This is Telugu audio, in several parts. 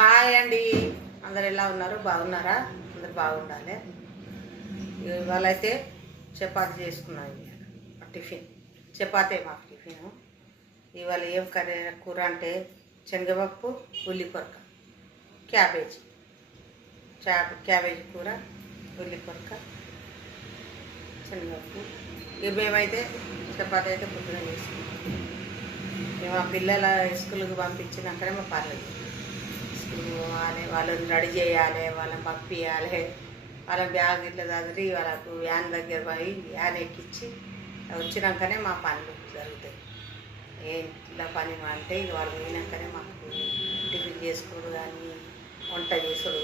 హాయ్ అండి. అందరు ఎలా ఉన్నారు? బాగున్నారా? అందరు బాగుండాలి. ఇవాళ అయితే చపాతి చేసుకున్నాం టిఫిన్. చపాతే మాకు టిఫిన్. ఇవాళ ఏం కర్రీ కూర అంటే శనగపప్పు ఉల్లి కొరక క్యాబేజీ. చా క్యాబేజీ కూర ఉల్లిపొరక శనగపప్పు. ఇక మేమైతే చపాతి అయితే పొద్దున చేసుకున్నాం. మేము ఆ పిల్లల స్కూల్కి పంపించినాకనే మా పర్లేదు పోవాలి వాళ్ళని రెడీ చేయాలి వాళ్ళని పంపించాలి వాళ్ళ బ్యాగ్ ఇట్లా చదిరి వాళ్ళకు వ్యాన్ దగ్గర పోయి వ్యాన్ ఎక్కించి వచ్చినాకనే మా పనులు జరుగుతాయి. ఏ ఇంట్లో పని అంటే ఇక వాళ్ళు పోయినాకనే మాకు టిఫిన్ చేసుకోడు కానీ వంట చేసుడు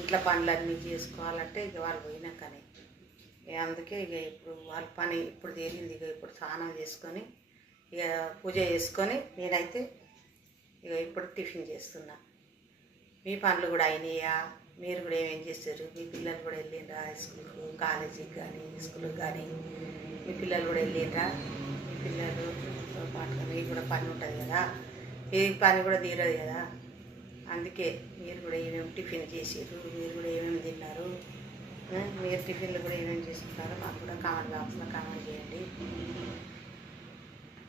ఇంట్లో పనులన్నీ చేసుకోవాలంటే ఇక వాళ్ళు పోయినాకనే. ఇక అందుకే ఇక ఇప్పుడు వాళ్ళ పని ఇప్పుడు తేలింది. ఇక ఇప్పుడు స్నానం చేసుకొని ఇక పూజ చేసుకొని నేనైతే ఇక ఇప్పుడు టిఫిన్ చేస్తున్నా. మీ పనులు కూడా అయినాయా? మీరు కూడా ఏమేం చేస్తారు మీ పిల్లలు కూడా వెళ్ళిండ్రా స్కూల్కు కాలేజీకి కానీ స్కూల్కి కానీ మీ పిల్లలు కూడా వెళ్ళిండ్రా? మీ పిల్లలు పాటుగా మీకు కూడా పని ఉంటుంది కదా? మీ పని కూడా తీరదు కదా? అందుకే మీరు కూడా ఏమేమి టిఫిన్ చేసారు మీరు కూడా ఏమేమి తిన్నారు? మీరు టిఫిన్లు కూడా ఏమేమి చేసుకుంటారో మాకు కూడా కామెంట్ బాక్స్లో కామెంట్ చేయండి.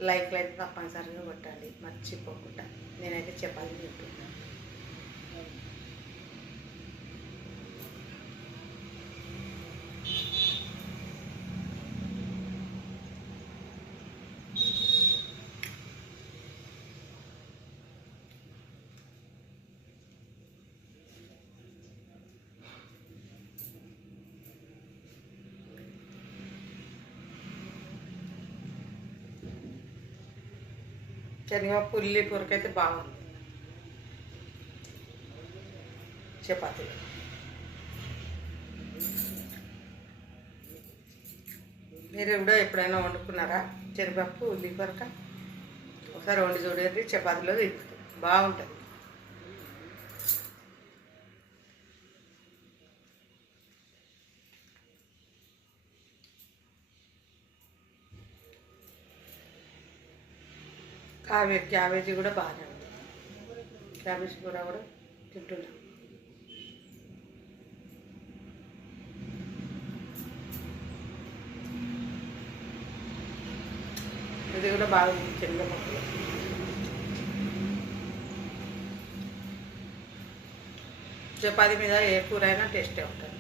లైక్ లైక్ తప్పనిసరిగా కొట్టండి. మర్చిపోకుండా. నేనైతే చెప్పాలని చెప్తున్నాను. శనగపప్పు ఉల్లి కూరకైతే బాగుంది. చపాతీ. మీరు కూడా ఎప్పుడైనా వండుకున్నారా? శనగపప్పు ఉల్లి కూరక? ఒకసారి వండి చూడండి చపాతీలో తింటుంది బాగుంటుంది. కావే క్యాబేజీ కూడా బాగానే ఉంది. క్యాబేజీ కూర కూడా తింటున్నాం. ఇది కూడా బాగుంది మొక్కలు. చపాతి మీద ఏ కూర అయినా టేస్టే ఉంటుంది.